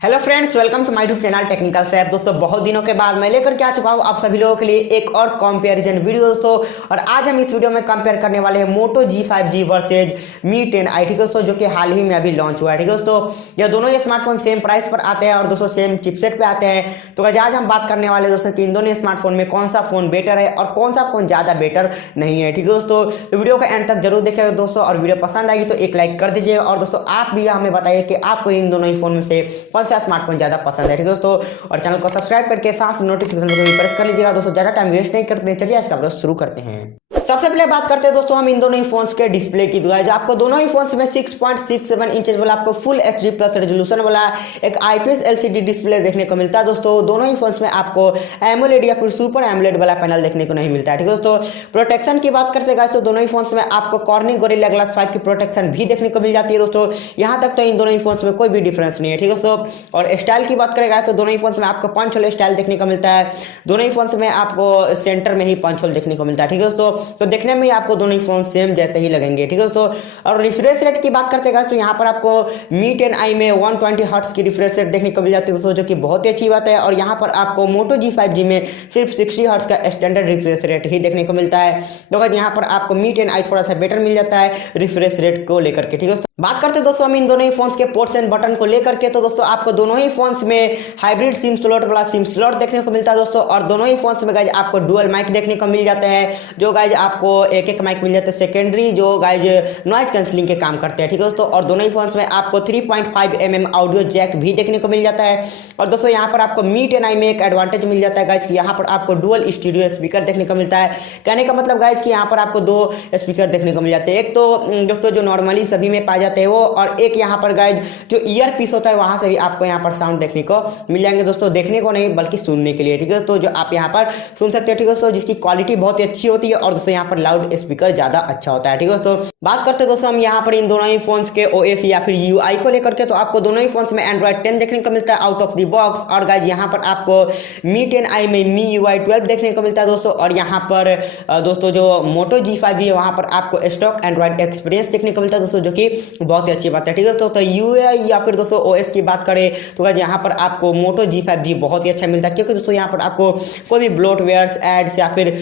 Hello friends, welcome to my YouTube channel technical Saif. दोस्तों बहुत दिनों के बाद मैं लेकर के आ चुका हूं आप सभी लोगों के लिए एक और कंपैरिजन वीडियो दोस्तों। और आज हम इस वीडियो में कंपेयर करने वाले हैं मोटो G5G वर्सेज मी 10i, ठीक है दोस्तों, जो कि हाल ही में अभी लॉन्च हुआ है। ठीक है दोस्तों, ये दोनों ही स्मार्टफोन सेम प्राइस पर आते हैं और दोस्तों सेम चिपसेट पे आते हैं। तो आज हम बात करने वाले दोस्तों कि इन दोनों स्मार्टफोन में कौन सा फोन बेटर है और कौन सा फोन ज्यादा बेटर नहीं है। ठीक है दोस्तों, तो वीडियो का एंड तक जरूर देखिएगा दोस्तों, और वीडियो पसंद आएगी तो एक लाइक कर दीजिएगा। और दोस्तों आप भी हमें बताइए कि आपको इन दोनों ही फोन में से कौन सा स्मार्टफोन ज्यादा पसंद है। ठीक है दोस्तों, और चैनल को सब्सक्राइब करके साथ नोटिफिकेशन को भी प्रेस कर लीजिएगा। दोस्तों ज्यादा टाइम वेस्ट नहीं करते, चलिए आज का वीडियो शुरू करते हैं। सबसे पहले बात करते हैं दोस्तों हम इन दोनों ही फोन्स के डिस्प्ले की। तो आपको दोनों ही फोन्स में 6.67 इंचेस वाला आपको फुल एचडी प्लस रेजोल्यूशन वाला एक आईपीएस एलसीडी डिस्प्ले देखने को मिलता है। दोस्तों दोनों ही फोन्स में आपको एमोलेड या फिर सुपर एमोलेड वाला पैनल देखने को नहीं मिलता है। ठीक है दोस्तों, प्रोटेक्शन की बात करते हैं तो दोनों ही फोन्स में आपको कॉर्निंग गोरिल्ला ग्लास 5 की प्रोटेक्शन भी देखने को मिल जाती है। दोस्तों यहाँ तक तो इन दोनों ही फोन्स में कोई भी डिफरेंस नहीं है। ठीक है दोस्तों, और स्टाइल की बात करेगा तो दोनों ही फोन्स में आपको पंच होल स्टाइल देखने को मिलता है। दोनों ही फोन्स में आपको सेंटर में ही पंच होल देखने को मिलता है। ठीक है दोस्तों, तो देखने में आपको दोनों ही फोन सेम जैसे ही लगेंगे। ठीक है दोस्तों, और रिफ्रेश रेट की बात करते हैं तो यहाँ पर आपको मी 10i में 120 हर्ट्ज की रिफ्रेश रेट देखने को मिल जाती है दोस्तों, जो कि बहुत ही अच्छी बात है। और यहाँ पर आपको मोटो G5G में सिर्फ 60 हर्ट्ज का स्टैंडर्ड रिफ्रेश रेट ही देखने को मिलता है। तो यहाँ पर आपको मी 10i थोड़ा सा बेटर मिल जाता है रिफ्रेश रेट को लेकर के। ठीक है दोस्तों, बात करते हैं दोस्तों हम इन दोनों ही फोन्स के पोर्ट्स एंड बटन को लेकर के। तो दोस्तों आपको दोनों ही फोन्स में हाइब्रिड सिम स्लॉट वाला सिम स्लॉट देखने को मिलता है दोस्तों, और दोनों ही फोन्स में गाइज आपको डुअल माइक देखने को मिल जाता है, जो गाइज आपको एक एक माइक मिल जाता है सेकेंडरी, जो गाइज नॉइज कैंसिलिंग के काम करते हैं। ठीक है दोस्तों, और दोनों ही फोन्स में आपको 3.5 mm ऑडियो जैक भी देखने को मिल जाता है। और दोस्तों यहाँ पर आपको मी 10i में एक एडवांटेज मिल जाता है गाइज कि यहाँ पर आपको डुअल स्टीरियो स्पीकर देखने को मिलता है। कहने का मतलब गाइज कि यहाँ पर आपको दो स्पीकर देखने को मिल जाते हैं, एक तो दोस्तों जो नॉर्मली सभी में पाए जाते हैं वो, और एक यहाँ पर गाइज जो ईयर पीस होता है वहां से भी आपको यहाँ पर साउंड देखने को मिल जाएंगे दोस्तों, देखने को नहीं बल्कि सुनने के लिए। ठीक है, तो जो आप यहाँ पर सुन सकते हो। ठीक है दोस्तों, जिसकी क्वालिटी बहुत ही अच्छी होती है, और दोस्तों यहाँ पर लाउड स्पीकर ज्यादा अच्छा होता है। ठीक है दोस्तों, बात करते हैं दोस्तों हम यहाँ पर इन दोनों ही फोन्स के ओएस या फिर यूआई को लेकर के। तो आपको दोनों ही फोन्स में एंड्रॉइड 10 देखने को मिलता है आउट ऑफ द बॉक्स, और गाइज यहाँ पर आपको मी 10i में मी यूआई 12 देखने को मिलता है दोस्तों। और यहाँ पर दोस्तों जो मोटो G5 है वहाँ पर आपको स्टॉक एंड्रॉइड एक्सपीरियंस देखने को मिलता है दोस्तों, जो कि बहुत ही अच्छी बात है। ठीक है दोस्तों, तो यूआई या फिर दोस्तों ओएस की बात करें तो गाइज यहाँ पर आपको मोटो G5G बहुत ही अच्छा मिलता है, क्योंकि दोस्तों यहाँ पर आपको कोई भी ब्लोटवेयर्स एड्स या फिर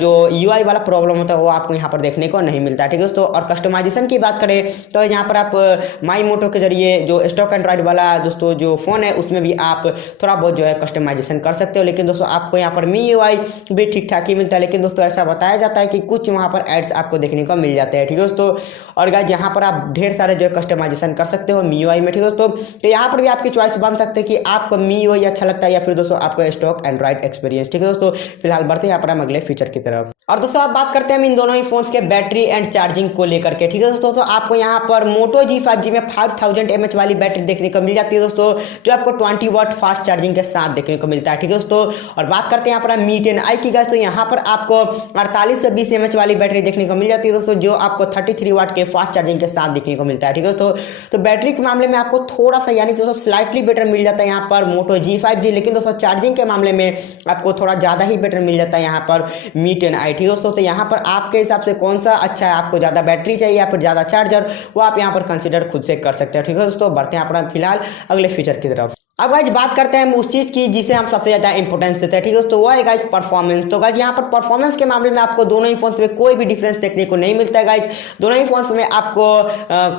जो यूआई वाला प्रॉब्लम होता है वो आपको यहाँ पर देखने को नहीं मिलता है। ठीक है दोस्तों, और कस्टमाइजेशन की बात करें तो यहाँ पर आप माई मोटो के जरिए जो स्टॉक एंड्रॉइड वाला दोस्तों जो फोन है उसमें भी आप थोड़ा बहुत जो है कस्टमाइजेशन कर सकते हो। लेकिन दोस्तों आपको यहाँ पर मी यूआई भी ठीक ठाक ही मिलता है, लेकिन दोस्तों ऐसा बताया जाता है कि कुछ वहाँ पर एड्स आपको देखने को मिल जाते हैं। ठीक है दोस्तों, और गाइस यहाँ पर आप ढेर सारे जो है कस्टमाइजेशन कर सकते हो मी यूआई में। ठीक है दोस्तों, तो यहाँ पर भी आपकी चॉइस बन सकते हैं कि आपको मी यूआई अच्छा लगता है या फिर दोस्तों आपको स्टॉक एंड्रॉइड एक्सपीरियंस। ठीक है दोस्तों, फिलहाल बढ़ते हैं यहाँ पर हम अगले फीचर की तरफ। और दोस्तों आप बात करते हैं इन दोनों ही फोन्स के बैटरी एंड चार्जिंग को लेकर के। ठीक है दोस्तों, तो आपको यहाँ पर मोटो G5G में 5000 mAh वाली बैटरी देखने को मिल जाती है दोस्तों, जो आपको 20 वाट फास्ट चार्जिंग के साथ देखने को मिलता है। ठीक है दोस्तों, और बात करते हैं यहाँ पर मी 10i की गाइस, तो यहाँ पर आपको 48 से 20 mAh वाली बैटरी देखने को मिल जाती है दोस्तों, जो आपको 33 वाट के फास्ट चार्जिंग के साथ देखने को मिलता है। ठीक है दोस्तों, तो बैटरी के मामले में आपको थोड़ा सा यानी कि दोस्तों स्लाइटली बेटर मिल जाता है यहाँ पर मोटो G5G, लेकिन दोस्तों चार्जिंग के मामले में आपको थोड़ा ज्यादा ही बेटर मिल जाता है यहाँ पर मी 10i। ठीक है दोस्तों, तो यहाँ पर आपके हिसाब से कौन सा अच्छा है, आपको ज्यादा बैटरी चाहिए या फिर ज्यादा चार्जर, वो आप यहाँ पर कंसीडर खुद से कर सकते हो। ठीक है दोस्तों, बढ़ते हैं यहाँ फिलहाल अगले फीचर की तरफ। अब गाइज बात करते हैं हम उस चीज की जिसे हम सबसे ज्यादा इंपॉर्टेंस देते हैं। ठीक है दोस्तों, वो है गाइज परफॉर्मेंस। तो गाइज यहाँ पर परफॉर्मेंस के मामले में आपको दोनों ही फोन्स में कोई भी डिफरेंस देखने को नहीं मिलता है गाइज। दोनों ही फोन्स में आपको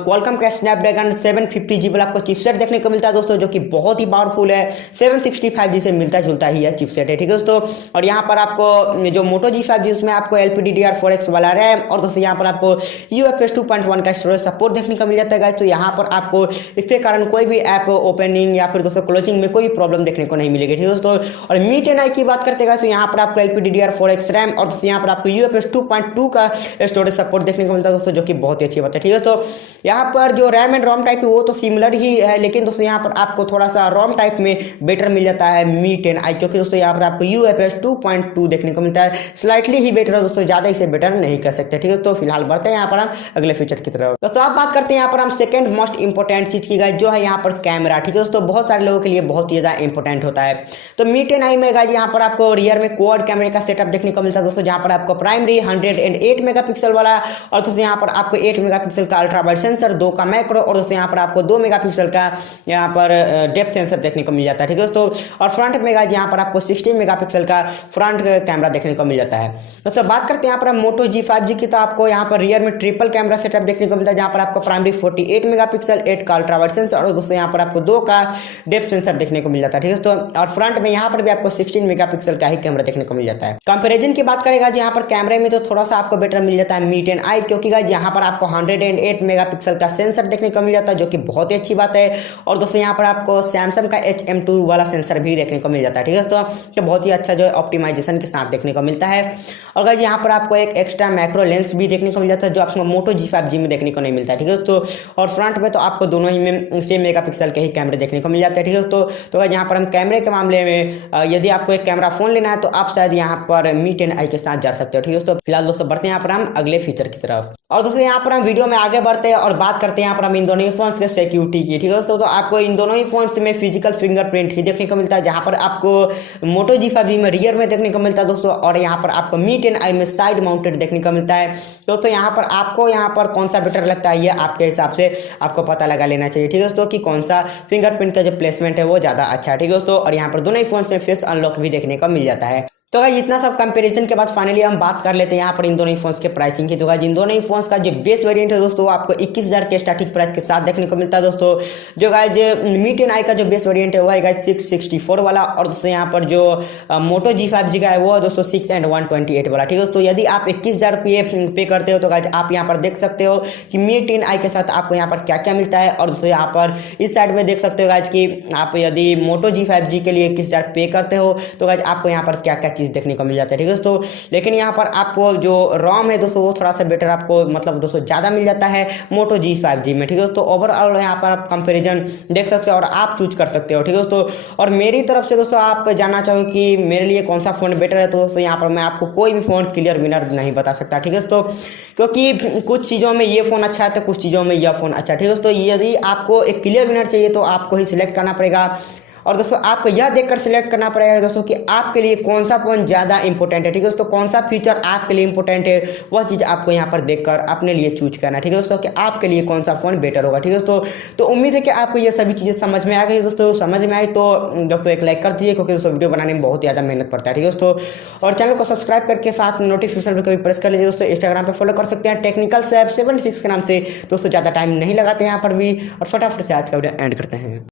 क्वालकॉम का स्नैपड्रैगन 750G वाला आपको चिपसेट देखने को मिलता है दोस्तों, जो कि बहुत ही पावरफुल है। 765G से मिलता जुलता ही है चिपसेट है। ठीक है दोस्तों, और यहाँ पर आपको जो मोटो G5G उसमें आपको LPDDR4X वाला रैम, और दोस्तों यहाँ पर आपको UFS 2.1 का स्टोरेज सपोर्ट देखने को मिल जाता है गाइज। तो यहाँ पर आपको इसके कारण कोई भी ऐप ओपनिंग या फिर दोस्तों क्लोजिंग में कोई भी प्रॉब्लम देखने को नहीं मिलेगी। ठीक है दोस्तों, और मी 10i की बात करते हैं तो यहाँ पर आपको LPDDR4X रैम और यहाँ पर आपको UFS 2.2 का स्टोरेज सपोर्ट देखने को मिलता है दोस्तों, जो कि बहुत ही अच्छी बात है। ठीक है दोस्तों, यहाँ पर जो रैम एंड रोम टाइप है वो तो सिमिलर ही है, लेकिन दोस्तों यहाँ पर आपको थोड़ा सा रोम टाइप में बेटर मिल जाता है मी 10i, क्योंकि दोस्तों यहाँ पर आपको UFS 2.2 देखने को मिलता है, स्लाइटली ही बेटर है दोस्तों, ज्यादा इसे बेटर नहीं कर सकते। ठीक है दोस्तों, फिलहाल बढ़ते हैं यहाँ पर हम अगले फीचर की तरफ। दोस्तों आप बात करते हैं यहाँ पर हम सेकंड मोस्ट इंपोर्टेंट चीज की गाइस, जो है यहाँ पर कैमरा। ठीक है दोस्तों, बहुत सारे लोगों वालों के लिए बहुत ही ज़्यादा इंपॉर्टेंट होता है। तो मी 10i में गाइज यहाँ पर आपको रियर में क्वाड कैमरे का सेटअप देखने को मिलता है दोस्तों, जहाँ पर आपको प्राइमरी 108 मेगापिक्सल वाला और दोस्तों यहाँ पर आपको 8 मेगापिक्सल का अल्ट्रा वाइड सेंसर, 2 का मैक्रो और दोस्तों यहाँ पर आपको 2 मेगापिक्सल का यहाँ पर डेप्थ सेंसर देखने को मिल जाता है, ठीक है दोस्तों। और फ्रंट में गाइज यहाँ पर आपको 16 मेगापिक्सल का फ्रंट कैमरा देखने को मिल जाता है। दोस्तों बात करते हैं यहाँ पर मोटो G5G की, तो आपको यहाँ पर रियर में ट्रिपल कैमरा सेटअप देखने को मिलता है, जहाँ पर आपको प्राइमरी 48 मेगापिक्सल, 8 का अल्ट्रा वाइड सेंसर और दोस्तों यहाँ पर आपको 2 का डेप्थ सेंसर देखने को मिल जाता है, ठीक है दोस्तों। और फ्रंट में यहाँ पर भी आपको 16 मेगापिक्सल का ही कैमरा देखने को मिल जाता है। कंपैरिजन की बात करेगा यहाँ पर कैमरे में, तो थोड़ा सा आपको बेटर मिल जाता है मी 10i, क्योंकि गाइज यहाँ पर आपको 108 मेगापिक्सल का सेंसर देखने को मिल जाता है, जो कि बहुत ही अच्छी बात है। और दोस्तों यहाँ पर आपको सैमसंग का HM2 वाला सेंसर भी देखने को मिल जाता है, ठीक है दोस्तों, जो बहुत ही अच्छा जो ऑप्टिमाइजेशन के साथ देखने को मिलता है। और गाइज यहाँ पर आपको एक एक्स्ट्रा मैक्रो लेंस भी देखने को मिल जाता है, जो आपको मोटो G5G में देखने को नहीं मिलता है, ठीक है दोस्तों। और फ्रंट में तो आपको दोनों ही में 6 मेगापिक्सल के ही कैमरे देखने को मिल जाते हैं, ठीक है दोस्तों। तो गाइज यहाँ पर हम कैमरे के मामले में यदि आपको एक कैमरा फोन लेना है तो आप शायद यहाँ पर मी 10i के साथ जा सकते हो, ठीक है दोस्तों। फिलहाल दोस्तों बढ़ते हैं यहाँ पर हम अगले फीचर की तरफ। और दोस्तों यहाँ पर हम वीडियो में आगे बढ़ते हैं और बात करते हैं यहाँ पर हम इन दोनों ही फोन्स के सिक्योरिटी की, ठीक है दोस्तों। तो आपको इन दोनों ही फोन्स में फिजिकल फिंगरप्रिंट ही देखने को मिलता है, जहाँ पर आपको मोटो G5G में रियर में देखने को मिलता है दोस्तों, और यहाँ पर आपको मी 10i में साइड माउंटेड देखने को मिलता है दोस्तों। यहाँ पर आपको यहाँ पर कौन सा बेटर लगता है, ये आपके हिसाब से आपको पता लगा लेना चाहिए, ठीक है दोस्तों, कि कौन सा फिंगरप्रिंट का जो प्लेसमेंट है वो ज़्यादा अच्छा है, ठीक है दोस्तों। और यहाँ पर दोनों ही फोन्स में फेस अनलॉक भी देखने को मिल जाता है। तो गाइस इतना सब कंपैरिजन के बाद फाइनली हम बात कर लेते हैं यहाँ पर इन दोनों ही फोन्स के प्राइसिंग की। तो गाइस इन दोनों ही फोन्स का जो बेस वेरिएंट है दोस्तों, वो आपको 21,000 के स्टार्टिंग प्राइस के साथ देखने को मिलता है दोस्तों। जो गाइस मी 10i का जो बेस वेरिएंट है वो है गाइस 664 वाला, और दोस्तों यहाँ पर जो मोटो G5G का है वो दोस्तों 6 and 128 वाला, ठीक है दोस्तों। यदि आप 21,000 रुपये पे करते हो तो गाइस आप यहाँ पर देख सकते हो कि मी 10i के साथ आपको यहाँ पर क्या क्या मिलता है। और दोस्तों यहाँ पर इस साइड में देख सकते हो गाइस कि आप यदि मोटो G5G के लिए 21,000 पे करते हो तो गाइस आपको यहाँ पर क्या क्या चीज़ देखने को मिल जाता है, ठीक है दोस्तों। लेकिन यहाँ पर आपको जो रॉम है दोस्तों वो थोड़ा सा बेटर आपको मतलब दोस्तों ज़्यादा मिल जाता है मोटो G5G में, ठीक है दोस्तों। ओवरऑल यहाँ पर आप कंपैरिजन देख सकते हो और आप चूज कर सकते हो, ठीक है दोस्तों। और मेरी तरफ से दोस्तों आप जानना चाहो कि मेरे लिए कौन सा फ़ोन बेटर है, तो दोस्तों यहाँ पर मैं आपको कोई भी फ़ोन क्लियर विनर नहीं बता सकता, ठीक है दोस्तों, क्योंकि कुछ चीज़ों में ये फ़ोन अच्छा है तो कुछ चीज़ों में यह फ़ोन अच्छा है, ठीक है दोस्तों। यदि आपको एक क्लियर विनर चाहिए तो आपको ही सिलेक्ट करना पड़ेगा। और दोस्तों आपको यह देखकर सिलेक्ट करना पड़ेगा दोस्तों कि आपके लिए कौन सा फोन ज़्यादा इंपॉर्टेंट है, ठीक है दोस्तों, कौन सा फीचर आपके लिए इंपॉर्टेंट है, वह चीज़ आपको यहाँ पर देखकर अपने लिए चूज करना है, ठीक है दोस्तों, कि आपके लिए कौन सा फोन बेटर होगा, ठीक है दोस्तों। तो उम्मीद है कि आपको ये सभी चीज़ें समझ में आ गई दोस्तों। समझ में आई तो दोस्तों एक लाइक कर दीजिए, क्योंकि दोस्तों वीडियो बनाने में बहुत ज़्यादा मेहनत पड़ता है, ठीक है दोस्तों। और चैनल को सब्सक्राइब करके साथ नोटिफिकेशन पर कभी प्रेस कर लीजिए दोस्तों। इंस्टाग्राम पर फॉलो कर सकते हैं टेक्निकल सैफ 76 के नाम से दोस्तों। ज़्यादा टाइम नहीं लगाते हैं यहाँ पर भी, और फटाफट से आज का वीडियो एंड करते हैं।